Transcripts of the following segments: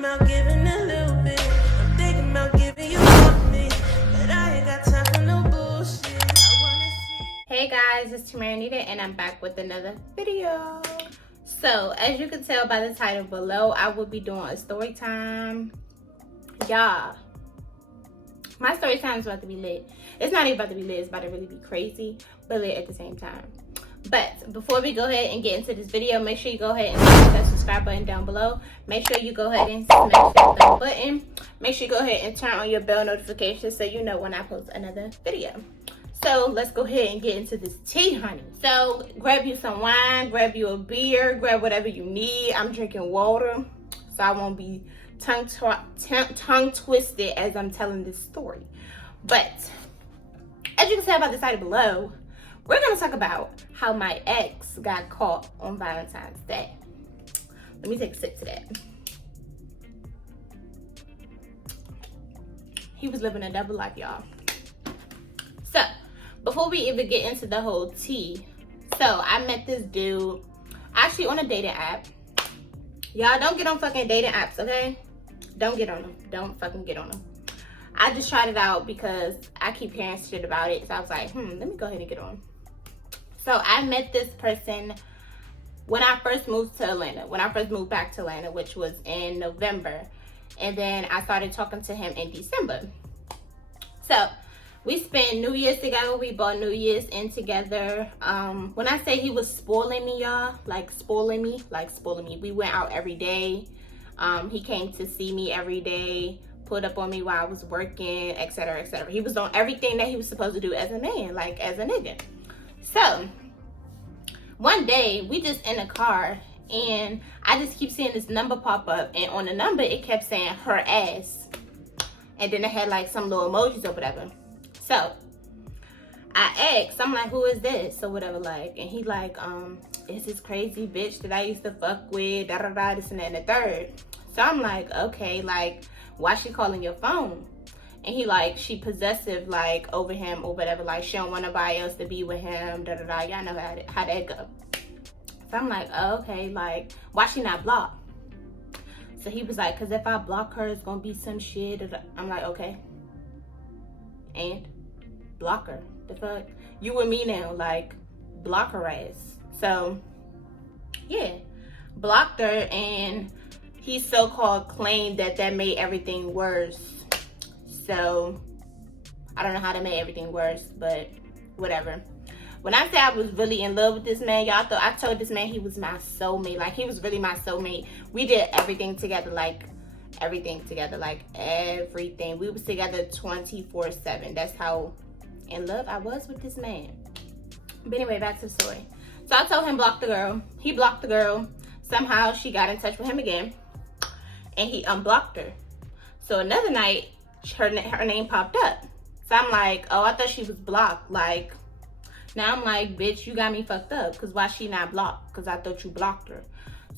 about giving a little bit. I'm thinking about giving you something, but I ain't got time for no bullshit. Hey guys, it's TamaraAnita and I'm back with another video. So as you can tell by the title below, I will be doing a story time. Y'all, my story time is about to be lit. It's not even about to be lit, it's about to really be crazy, but lit at the same time. But before we go ahead and get into this video, make sure you go ahead and smash that subscribe button down below. Make sure you go ahead and smash that thumb button. Make sure you go ahead and turn on your bell notifications so you know when I post another video. So let's go ahead and get into this tea, honey. So grab you some wine, grab you a beer, grab whatever you need. I'm drinking water so I won't be tongue twisted as I'm telling this story. But as you can tell by the title below, we're gonna talk about how my ex got caught on Valentine's Day. Let me take a sip to that. He was living a double life, y'all. So before we even get into the whole tea, so I met this dude actually on a dating app. Y'all don't get on fucking dating apps, okay? Don't get on them. Don't fucking get on them. I just tried it out because I keep hearing shit about it. So I was like, let me go ahead and get on. So I met this person when I first moved to Atlanta. When I first moved back to Atlanta, which was in November. And then I started talking to him in December. So we spent New Year's together. We bought New Year's in together. When I say he was spoiling me, y'all, like spoiling me. We went out every day. He came to see me every day, put up on me while I was working, etc., etc. He was doing everything that he was supposed to do as a man, like as a nigga. So one day we just in the car and I just keep seeing this number pop up, and on the number it kept saying her ass, and then it had like some little emojis or whatever. So I asked, I'm like, who is this or whatever, like, and he like, it's this crazy bitch that I used to fuck with, da da da, this and that and the third. So I'm like, okay, like, why she calling your phone? And he like, she possessive like over him or whatever, like she don't want nobody else to be with him, da da da. Y'all know how that go. So I'm like, oh, okay, like, why she not blocked? So he was like, cause if I block her, it's gonna be some shit. I'm like, okay. And block her. The fuck? You with me now, like, block her ass. So yeah, blocked her, and he so-called claimed that made everything worse. So I don't know how that made everything worse, but whatever. When I say I was really in love with this man, y'all, I told this man he was my soulmate. Like, he was really my soulmate. We did everything together, like everything together, like everything. We was together 24/7. That's how in love I was with this man. But anyway, back to the story. So I told him block the girl. He blocked the girl. Somehow she got in touch with him again, and he unblocked her. So another night, her name popped up. So I'm like, oh, I thought she was blocked. Like, now I'm like, bitch, you got me fucked up, because why she not blocked? Because I thought you blocked her.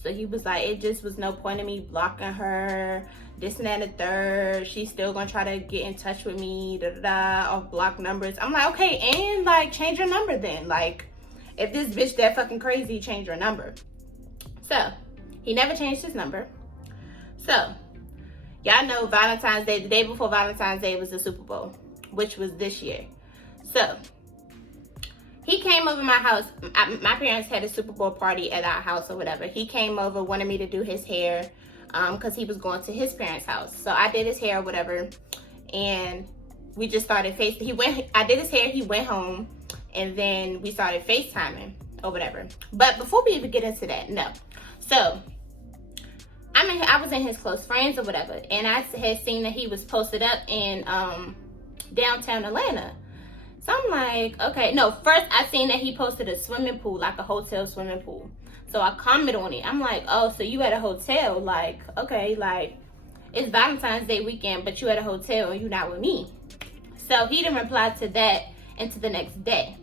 So he was like, it just was no point in me blocking her, this and that and the third. She's still gonna try to get in touch with me, da da da, off block numbers. I'm like, okay, and like, change your number then. Like, if this bitch that fucking crazy, change your number. So he never changed his number. So y'all know Valentine's Day, the day before Valentine's Day was the Super Bowl, which was this year. So he came over my house. My parents had a Super Bowl party at our house or whatever. He came over, wanted me to do his hair because he was going to his parents' house. So I did his hair or whatever, and we just started I did his hair, he went home, and then we started FaceTiming or whatever. But before we even get into that, no. So I was in his close friends or whatever, and I had seen that he was posted up in downtown Atlanta. So I'm like, okay, no, first I seen that he posted a swimming pool, like a hotel swimming pool. So I commented on it. I'm like, oh, so you at a hotel? Like, okay, like, it's Valentine's Day weekend, but you at a hotel and you not with me. So he didn't reply to that until the next day.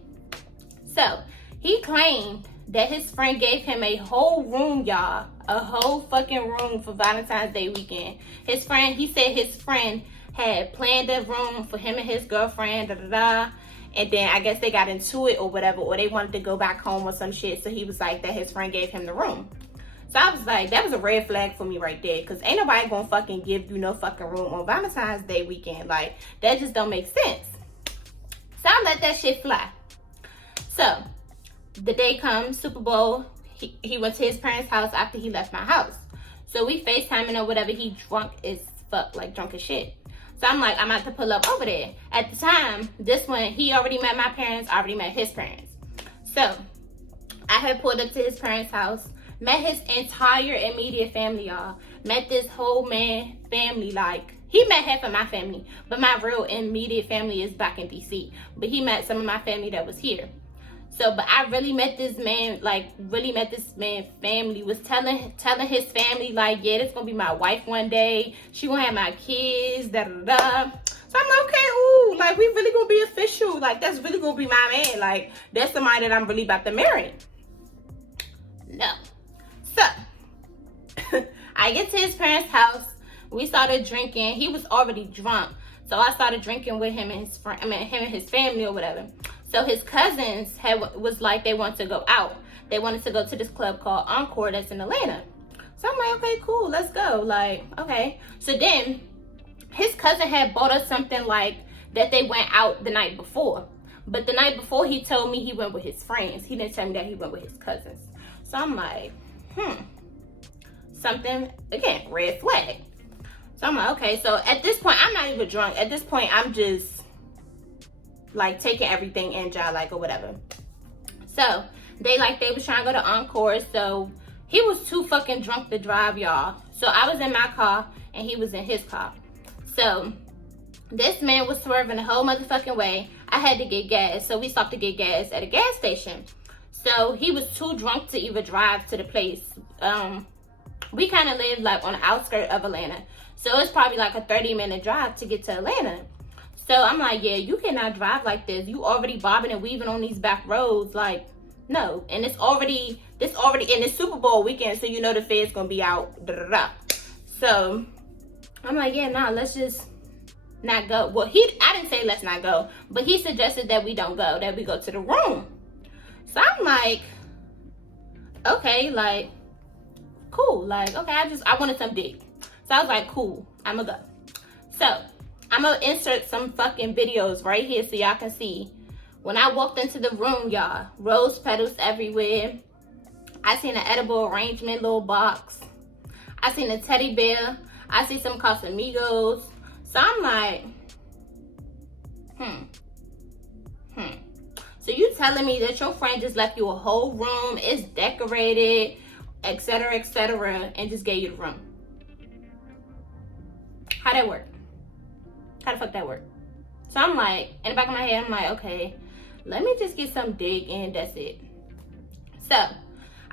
So he claimed that his friend gave him a whole room, y'all, a whole fucking room for Valentine's Day weekend. His friend, he said his friend had planned a room for him and his girlfriend, da da da. And then I guess they got into it or whatever, or they wanted to go back home or some shit. So he was like that his friend gave him the room. So I was like, that was a red flag for me right there. Because ain't nobody gonna fucking give you no fucking room on Valentine's Day weekend. Like, that just don't make sense. So I let that shit fly. So, the day comes, Super Bowl, he went to his parents' house after he left my house. So we FaceTiming or whatever. He drunk as fuck, like drunk as shit. So I'm like, I'm about to pull up over there. At the time, this one, he already met my parents, I already met his parents. So I had pulled up to his parents' house, met his entire immediate family, y'all. Met this whole man family, like, he met half of my family, but my real immediate family is back in DC. But he met some of my family that was here. So, but I really met this man, like, really met this man family, was telling his family, like, yeah, this gonna be my wife one day. She gonna have my kids, da-da-da. So I'm like, okay, ooh, like, we really gonna be official. Like, that's really gonna be my man. Like, that's somebody that I'm really about to marry. No. So, I get to his parents' house. We started drinking. He was already drunk. So I started drinking with him and his friend, him and his family or whatever. So his cousins was like, they wanted to go out. They wanted to go to this club called Encore that's in Atlanta. So I'm like, okay, cool, let's go. Like, okay. So then his cousin had bought us something like that they went out the night before. But the night before, he told me he went with his friends. He didn't tell me that he went with his cousins. So I'm like, something, again, red flag. So I'm like, okay. So at this point, I'm not even drunk. At this point, I'm just like taking everything in, y'all, like, or whatever. So they was trying to go to Encore. So he was too fucking drunk to drive, y'all. So I was in my car and he was in his car. So this man was swerving the whole motherfucking way. I had to get gas. So we stopped to get gas at a gas station. So he was too drunk to even drive to the place. We kind of live like on the outskirts of Atlanta. So it's probably like a 30-minute drive to get to Atlanta. So I'm like, yeah, you cannot drive like this. You already bobbing and weaving on these back roads. Like, no. And it's already in the Super Bowl weekend. So you know the Fed's going to be out. Da, da, da. So I'm like, yeah, nah, let's just not go. Well, I didn't say let's not go. But he suggested that we don't go. That we go to the room. So I'm like, okay, like, cool. Like, okay, I wanted some dick. So I was like, cool, I'ma go. So I'm gonna insert some fucking videos right here so y'all can see. When I walked into the room, y'all, rose petals everywhere. I seen an edible arrangement little box. I seen a teddy bear. I see some Casamigos. So I'm like, So you telling me that your friend just left you a whole room, it's decorated, etc., and just gave you the room? How that work? How the fuck that work? So I'm like, in the back of my head, I'm like, okay, let me just get some dick and that's it. So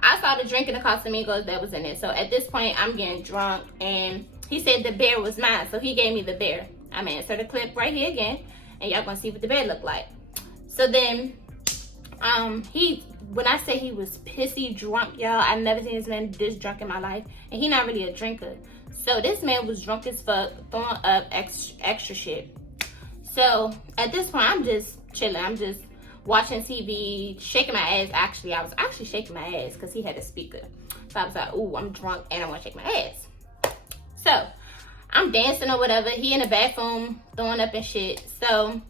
I started drinking the Casamigos that was in it. So at this point, I'm getting drunk and he said the bear was mine. So he gave me the bear. I'm gonna insert a clip right here again and y'all gonna see what the bear looked like. So then, when I say he was pissy drunk, y'all, I've never seen this man this drunk in my life. And he not really a drinker. So this man was drunk as fuck, throwing up extra shit. So at this point, I'm just chilling. I'm just watching TV, shaking my ass. Actually, I was actually shaking my ass because he had a speaker. So I was like, ooh, I'm drunk and I want to shake my ass. So I'm dancing or whatever. He in the bathroom throwing up and shit. So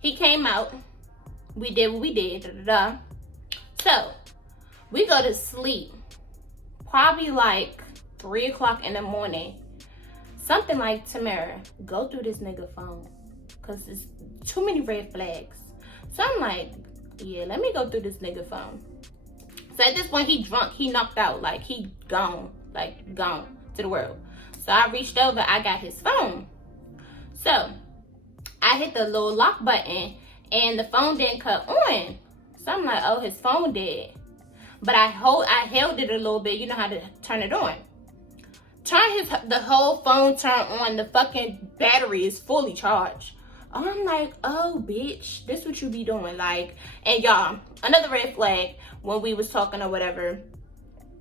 he came out. We did what we did. Da, da, da. So we go to sleep. Probably like 3 o'clock in the morning. Something like, Tamara, go through this nigga phone. Because there's too many red flags. So I'm like, yeah, let me go through this nigga phone. So at this point, he drunk. He knocked out. Like, he gone. Like, gone to the world. So I reached over. I got his phone. So I hit the little lock button. And the phone didn't cut on. So I'm like, oh, his phone dead. But I held it a little bit. You know how to turn it on. The whole phone turned on. The fucking battery is fully charged. I'm like, oh, bitch, this what you be doing. Like, and y'all, another red flag when we was talking or whatever.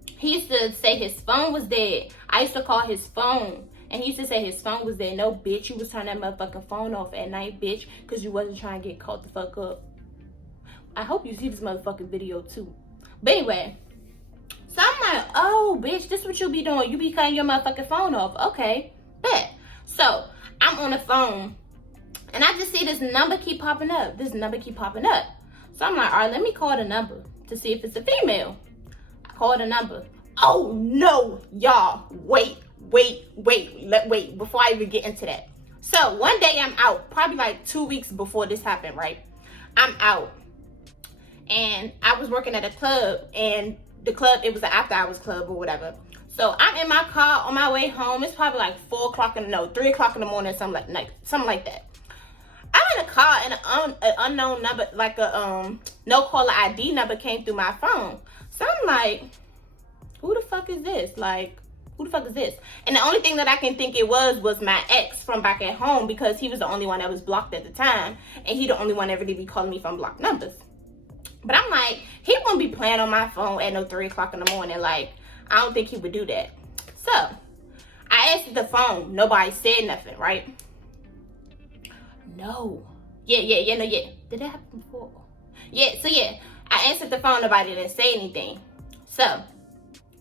He used to say his phone was dead. I used to call his phone. And he used to say his phone was dead. No, bitch, you was turning that motherfucking phone off at night, bitch, because you wasn't trying to get caught the fuck up. I hope you see this motherfucking video, too. But anyway, so So I'm like, oh, bitch, this what you be doing. You be cutting your motherfucking phone off. Okay, bet. So I'm on the phone, and I just see this number keep popping up. This number keep popping up. So I'm like, all right, let me call the number to see if it's a female. I call the number. Oh, no, y'all. Wait. Before I even get into that. So one day I'm out, probably like 2 weeks before this happened, right? I'm out. And I was working at a club, and the club, it was an after hours club or whatever. So I'm in my car on my way home. It's probably like 3 o'clock in the morning, something like that. I'm in a car, and an unknown number, like a no caller ID number, came through my phone. So I'm like, who the fuck is this? Like, who the fuck is this? And the only thing that I can think it was my ex from back at home, because he was the only one that was blocked at the time, and he the only one that really be calling me from blocked numbers. But I'm like, he won't be playing on my phone at no 3 o'clock in the morning. Like, I don't think he would do that. So I answered the phone. Nobody said nothing, right? No. Yeah. Did that happen before? Yeah, so yeah, I answered the phone. Nobody didn't say anything. So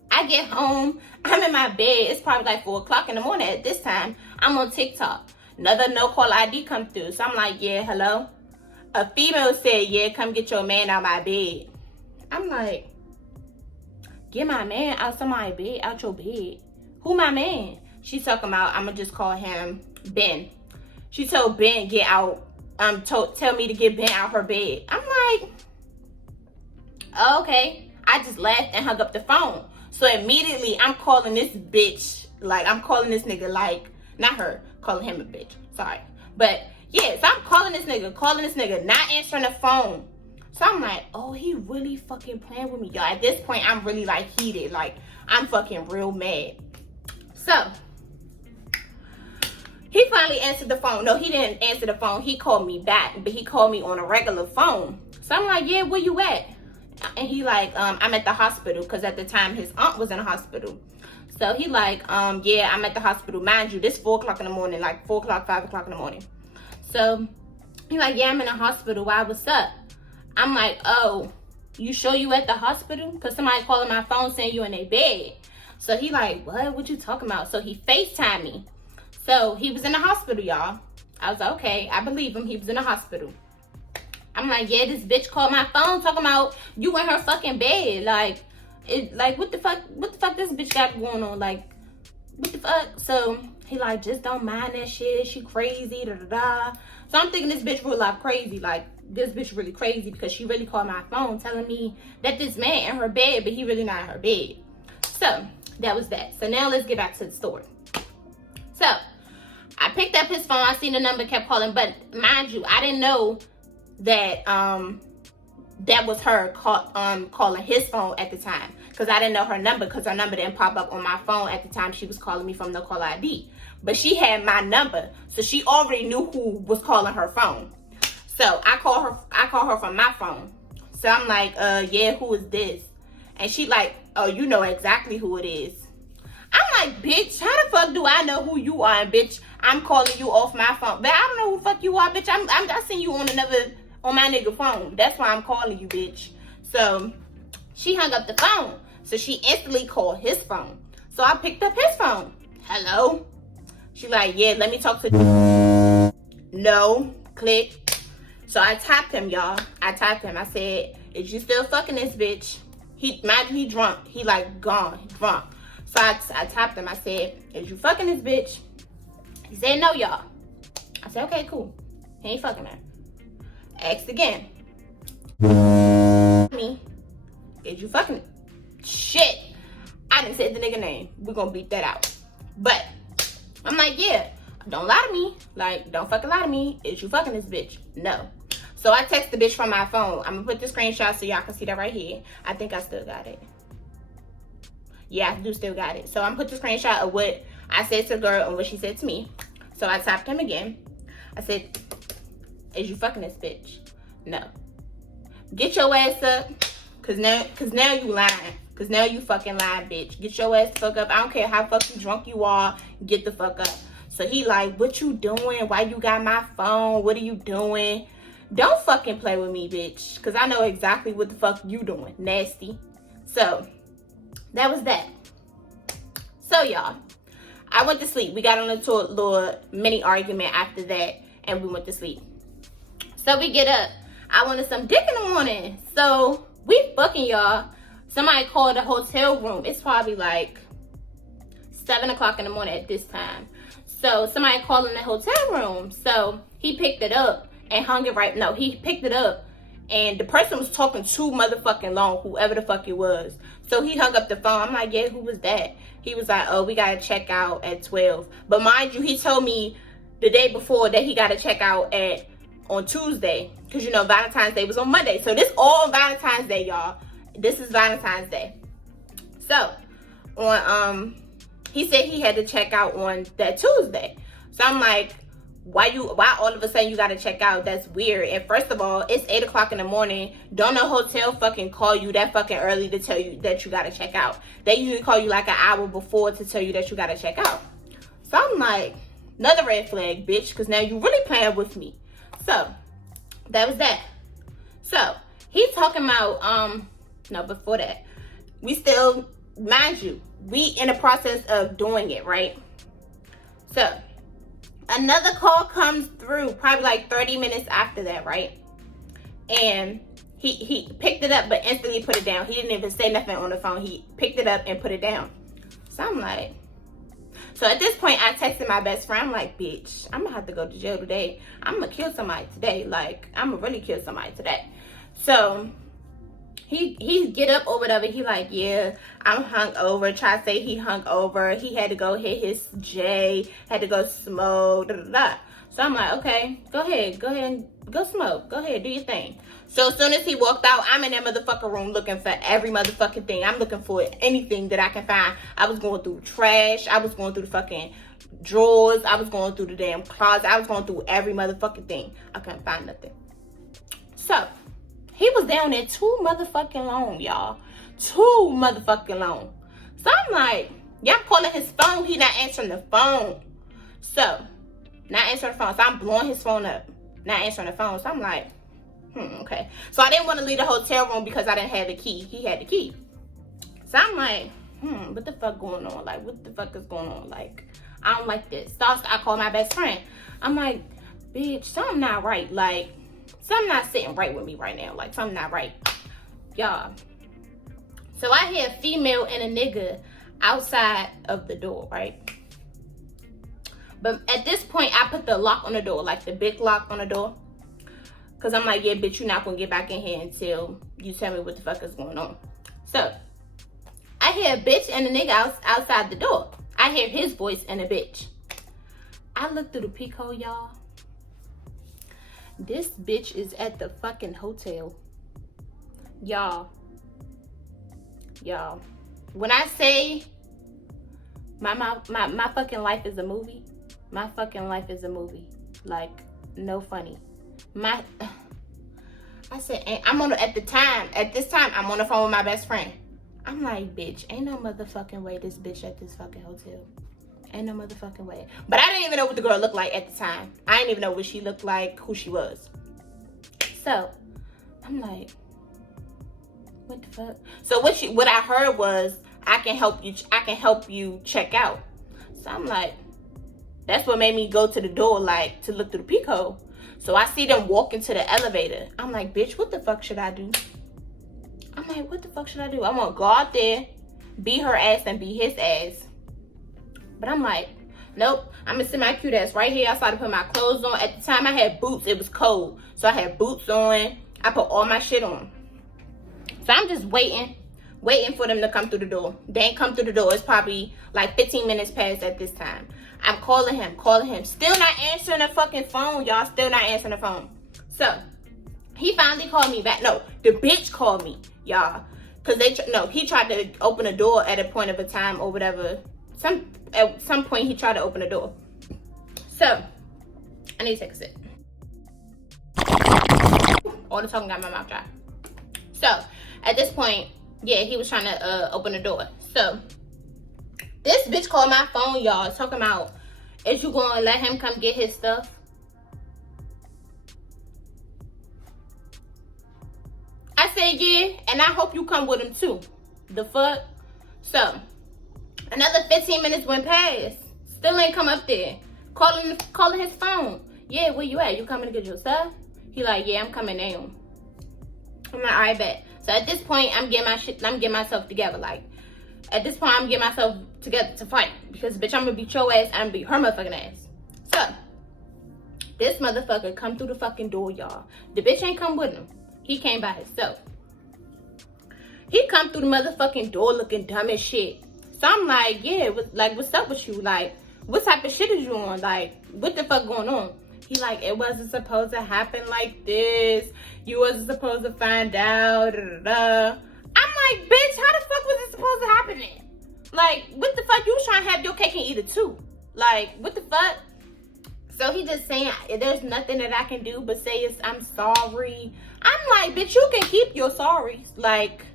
I get home. I'm in my bed. It's probably like 4 o'clock in the morning at this time. I'm on TikTok. Another no call ID come through. So I'm like, yeah, hello? A female said, yeah, come get your man out my bed. I'm like, get my man out somebody's bed, out your bed. Who my man? She's talking about, I'm going to just call him Ben. She told Ben, get out, tell me to get Ben out her bed. I'm like, okay. I just laughed and hung up the phone. So immediately I'm calling this bitch, like I'm calling this nigga, like, not her, calling him a bitch, sorry. But yeah, so I'm calling this nigga, not answering the phone. So I'm like, oh, he really fucking playing with me, y'all. At this point, I'm really like heated, like I'm fucking real mad. So he finally answered the phone. No, he didn't answer the phone. He called me back, but he called me on a regular phone. So I'm like, yeah, where you at? And he like, I'm at the hospital, because at the time his aunt was in the hospital. So he like, yeah, I'm at the hospital. Mind you, this 4 o'clock in the morning, like 4 o'clock, 5 o'clock in the morning. So he like, yeah, I'm in the hospital. Why, what's up? I'm like, oh, you sure you at the hospital? Because somebody calling my phone saying you in their bed. So he like, what you talking about? So he FaceTimed me. So he was in the hospital, y'all. I was like, okay, I believe him. He was in the hospital. I'm like, yeah, this bitch called my phone talking about you in her fucking bed. Like, what the fuck this bitch got going on? Like, what the fuck? So he like, just don't mind that shit. She crazy, da. So I'm thinking this bitch real life crazy. Like, this bitch really crazy, because she really called my phone telling me that this man in her bed, but he really not in her bed. So that was that. So now let's get back to the story. So I picked up his phone. I seen the number, kept calling, but mind you, I didn't know that that was her calling his phone at the time, because I didn't know her number, because her number didn't pop up on my phone at the time she was calling me from no call ID. But she had my number, so she already knew who was calling her phone. So I call her from my phone. So I'm like, yeah, who is this? And she like, oh, you know exactly who it is. I'm like, bitch, how the fuck do I know who you are? And bitch, I'm calling you off my phone. But I don't know who the fuck you are, bitch. I seen you on my nigga phone. That's why I'm calling you, bitch. So she hung up the phone. So she instantly called his phone. So I picked up his phone. Hello? She like, yeah, let me talk to you. No. Click. So I tapped him, y'all. I said, is you still fucking this bitch? Imagine he drunk. He like gone, drunk. So I tapped him. I said, is you fucking this bitch? He said, no, y'all. I said, okay, cool. He ain't fucking her. Asked again. Me. Is you fucking? Shit. I didn't say the nigga name. We're gonna beat that out. But I'm like, yeah, don't lie to me. Like, don't fucking lie to me. Is you fucking this bitch? No. So I text the bitch from my phone. I'm gonna put the screenshot so y'all can see that right here. I think I still got it. Yeah, I do still got it. So I'm put the screenshot of what I said to the girl and what she said to me. So I tapped him again. I said, is you fucking this bitch? No. Get your ass up. Cause now you lying. Cause now you fucking lying, bitch. Get your ass the fuck up. I don't care how fucking drunk you are. Get the fuck up. So he like, what you doing? Why you got my phone? What are you doing? Don't fucking play with me, bitch. Cause I know exactly what the fuck you doing. Nasty. So that was that. So y'all, I went to sleep. We got on a little mini argument after that, and we went to sleep. So we get up. I wanted some dick in the morning. So we fucking, y'all. Somebody called the hotel room. It's probably like 7 o'clock in the morning at this time. So somebody called in the hotel room. So he picked it up and hung it right. No, he picked it up. And the person was talking too motherfucking long, whoever the fuck it was. So he hung up the phone. I'm like, yeah, who was that? He was like, oh, we got to check out at 12. But mind you, he told me the day before that he got to check out on Tuesday. Because, you know, Valentine's Day was on Monday. So this all Valentine's Day, y'all. This is Valentine's Day. So, he said he had to check out on that Tuesday. So I'm like, why all of a sudden you gotta check out? That's weird. And first of all, it's 8 o'clock in the morning. Don't a hotel fucking call you that fucking early to tell you that you gotta check out. They usually call you like an hour before to tell you that you gotta check out. So I'm like, another red flag, bitch, because now you really playing with me. So that was that. So he talking about no, before that, we still, mind you, we in the process of doing it, right? So another call comes through probably like 30 minutes after that, right? And he picked it up but instantly put it down. He didn't even say nothing on the phone. He picked it up and put it down. So I'm like, so at this point I texted my best friend. I'm like, bitch, I'm gonna have to go to jail today. I'm gonna kill somebody today. Like, I'm gonna really kill somebody today. So he get up or whatever. He like, yeah, I'm hungover. Try to say he hungover. He had to go hit his J. Had to go smoke. Da, da, da. So I'm like, okay, go ahead and go smoke. Go ahead, do your thing. So as soon as he walked out, I'm in that motherfucking room looking for every motherfucking thing. I'm looking for anything that I can find. I was going through trash. I was going through the fucking drawers. I was going through the damn closet. I was going through every motherfucking thing. I couldn't find nothing. So he was down there too motherfucking long, y'all. Too motherfucking long. So I'm like, yeah, I'm calling his phone. He not answering the phone. So, not answering the phone. So I'm blowing his phone up. Not answering the phone. So I'm like, okay. So I didn't want to leave the hotel room because I didn't have the key. He had the key. So I'm like, what the fuck going on? Like, what the fuck is going on? Like, I don't like this. So I called my best friend. I'm like, bitch, something not right. Like, something not sitting right with me right now. Like, something not right. Y'all. So I hear a female and a nigga outside of the door, right? But at this point, I put the lock on the door, like the big lock on the door. Because I'm like, yeah, bitch, you're not going to get back in here until you tell me what the fuck is going on. So I hear a bitch and a nigga outside the door. I hear his voice and a bitch. I look through the peephole, y'all. This bitch is at the fucking hotel. Y'all. When I say my fucking life is a movie, my fucking life is a movie. Like, no funny. I said, at this time, I'm on the phone with my best friend. I'm like, bitch, ain't no motherfucking way this bitch at this fucking hotel. Ain't no motherfucking way. But I didn't even know what the girl looked like at the time. I didn't even know what she looked like, who she was. So, I'm like, what the fuck? So what I heard was, I can help you check out. So I'm like, that's what made me go to the door, like, to look through the peephole. So I see them walk into the elevator. I'm like, bitch, what the fuck should I do? I'm like, what the fuck should I do? I want to go out there, beat her ass and beat his ass. But I'm like, nope, I'm gonna sit my cute ass right here. I started putting my clothes on. At the time I had boots, it was cold. So I had boots on. I put all my shit on. So I'm just waiting for them to come through the door. They ain't come through the door. It's probably like 15 minutes past at this time. I'm calling him. Still not answering the fucking phone, y'all. Still not answering the phone. So he finally called me back. No, the bitch called me, y'all. Because he tried to open the door at a point of a time or whatever. At some point he tried to open the door. So I need to take a sip. All the talking got my mouth dry. So at this point, yeah, he was trying to open the door. So this bitch called my phone, y'all, talking about, is you gonna let him come get his stuff? I said, yeah, and I hope you come with him too. The fuck? So, another 15 minutes went past. Still ain't come up there. Calling his phone. Yeah, where you at? You coming to get your stuff? He like, yeah, I'm coming now. I'm like, all right, bet. So at this point, I'm getting myself together. Like, at this point, I'm getting myself together to fight. Because, bitch, I'm gonna beat your ass. I'm gonna beat her motherfucking ass. So, this motherfucker come through the fucking door, y'all. The bitch ain't come with him. He came by himself. He come through the motherfucking door looking dumb as shit. So I'm like, yeah, what's up with you? Like, what type of shit is you on? Like, what the fuck going on? He like, it wasn't supposed to happen like this. You wasn't supposed to find out. Da, da, da. I'm like, bitch, how the fuck was it supposed to happen then? Like, what the fuck? You was trying to have your cake and eat it too. Like, what the fuck? So he just saying, there's nothing that I can do but say I'm sorry. I'm like, bitch, you can keep your sorries. Like,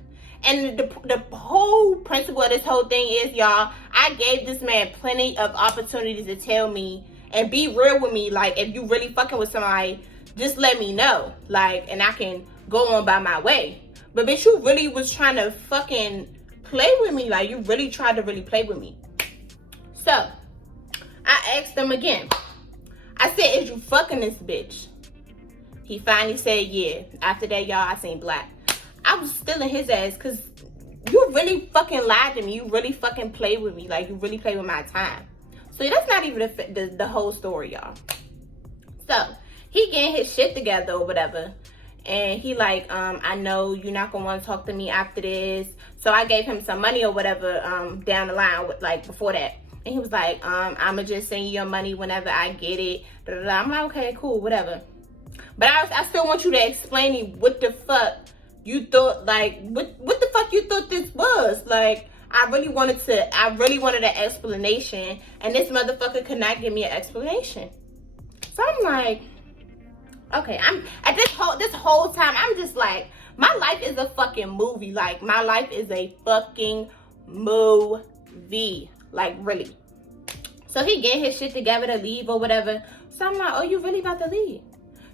and the whole principle of this whole thing is, y'all, I gave this man plenty of opportunities to tell me and be real with me. Like, if you really fucking with somebody, just let me know. Like, and I can go on by my way. But bitch, you really was trying to fucking play with me. Like, you really tried to really play with me. So, I asked him again. I said, is you fucking this bitch? He finally said, yeah. After that, y'all, I seen black. I was still in his ass because you really fucking lied to me. You really fucking played with me. Like, you really played with my time. So that's not even the whole story, y'all. So he getting his shit together or whatever. And he like, I know you're not going to want to talk to me after this. So I gave him some money or whatever down the line, like before that. And he was like, I'ma just send you your money whenever I get it. Da, da, da. I'm like, okay, cool, whatever. But I still want you to explain me what the fuck you thought, like, what the fuck you thought this was. Like, I really wanted an explanation, and this motherfucker could not give me an explanation. So I'm like, okay, I'm at this whole time, I'm just like, my life is a fucking movie. Like, my life is a fucking movie. Like, really. So he getting his shit together to leave or whatever. So I'm like, oh, you really about to leave?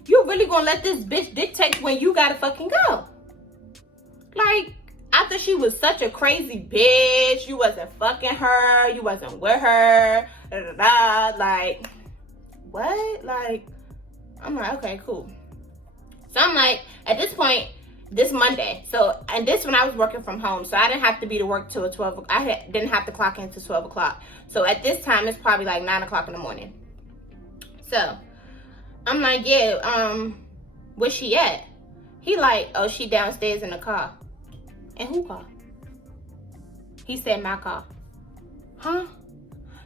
You really gonna let this bitch dictate when you gotta fucking go? Like, after she was such a crazy bitch, you wasn't fucking her, you wasn't with her, da da da. Like, what? Like, I'm like, okay, cool. So I'm like, at this point, this Monday. So, and this when I was working from home. So I didn't have to be to work till 12. Didn't have to clock in till 12 o'clock. So at this time, it's probably like 9 o'clock in the morning. So I'm like, yeah, where's she at? He like, oh, she downstairs in the car. And who car? He said my car. Huh?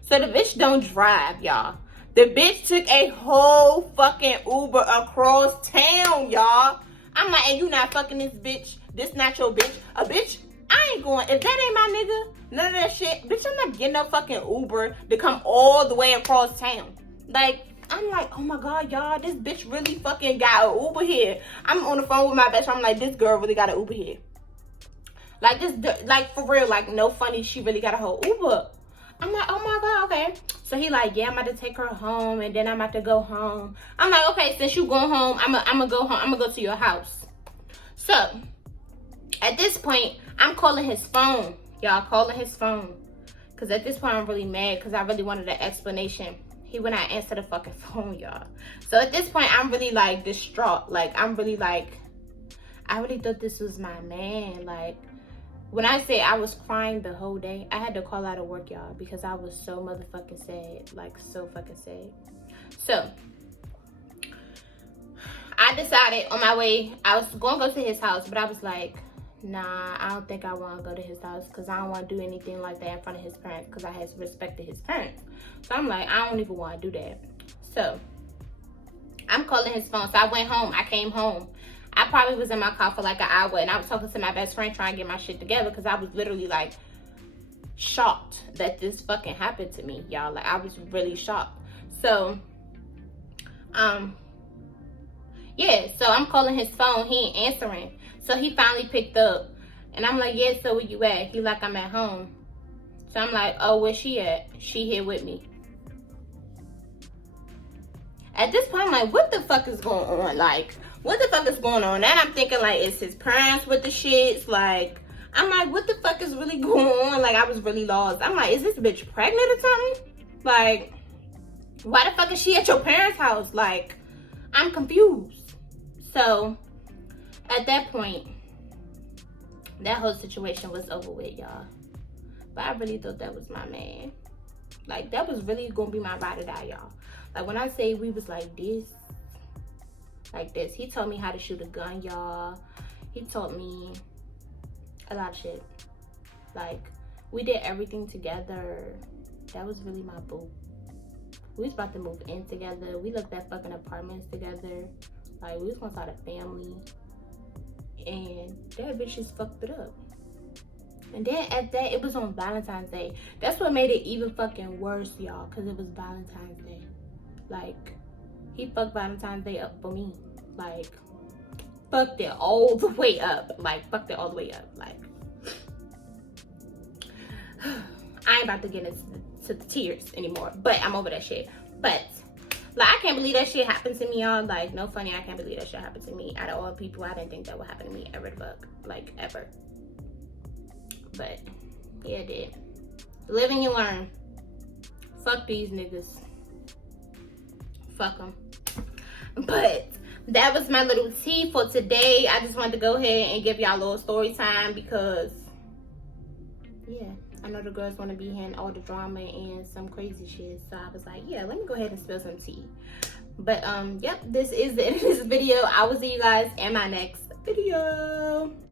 So the bitch don't drive, y'all. The bitch took a whole fucking Uber across town, y'all. I'm like, and you not fucking this bitch. This not your bitch. A bitch, I ain't going. If that ain't my nigga, none of that shit. Bitch, I'm not getting no fucking Uber to come all the way across town. Like, I'm like, oh my God, y'all, this bitch really fucking got an Uber here. I'm on the phone with my best friend. I'm like, this girl really got an Uber here. Like, this, like, for real, like, no funny, she really got a whole Uber. I'm like, oh my God, okay. So he like, yeah, I'm about to take her home, and then I'm about to go home. I'm like, okay, since you going home, I'm gonna go home. I'm gonna go to your house. So, at this point, I'm calling his phone. Y'all, calling his phone. Because at this point, I'm really mad because I really wanted an explanation. He would not answer the fucking phone, y'all. So, at this point, I'm really, like, distraught. Like, I'm really, like, I really thought this was my man. Like, when I say I was crying the whole day, I had to call out of work, y'all, because I was so motherfucking sad. Like, so fucking sad. So, I decided on my way, I was going to go to his house, but I was like, nah, I don't think I want to go to his house because I don't want to do anything like that in front of his parents because I had respect to his parents. So, I'm like, I don't even want to do that. So, I'm calling his phone. So, I went home. I came home. I probably was in my car for like an hour, and I was talking to my best friend trying to get my shit together because I was literally like shocked that this fucking happened to me, y'all. Like, I was really shocked. So, yeah, so I'm calling his phone. He ain't answering. So he finally picked up, and I'm like, yeah, so where you at? He like, I'm at home. So I'm like, oh, where she at? She here with me. At this point, I'm like, what the fuck is going on? Like, what the fuck is going on? And I'm thinking, like, is his parents with the shits? Like, I'm like, what the fuck is really going on? Like, I was really lost. I'm like, is this bitch pregnant or something? Like, why the fuck is she at your parents' house? Like, I'm confused. So, at that point, that whole situation was over with, y'all. But I really thought that was my man. Like, that was really gonna be my ride or die, y'all. Like, when I say we was like this, he taught me how to shoot a gun, y'all. He taught me a lot of shit. Like, we did everything together. That was really my boo. We was about to move in together. We looked at fucking apartments together. Like, we was gonna start a family. And that bitch just fucked it up. And then at that, it was on Valentine's Day. That's what made it even fucking worse, y'all, because it was Valentine's Day. Like, he fucked Valentine's Day up for me. Like, fucked it all the way up. Like, fucked it all the way up. Like, I ain't about to get into the tears anymore. But I'm over that shit. But, like, I can't believe that shit happened to me, y'all. Like, no funny, I can't believe that shit happened to me. Out of all people, I didn't think that would happen to me ever the fuck. Like, ever. But, yeah, it did. Live and you learn. Fuck these niggas. Fuck them. But that was my little tea for today. I just wanted to go ahead and give y'all a little story time because, yeah, I know the girls want to be hearing all the drama and some crazy shit. So I was like, yeah, let me go ahead and spill some tea. But, yep, this is the end of this video. I will see you guys in my next video.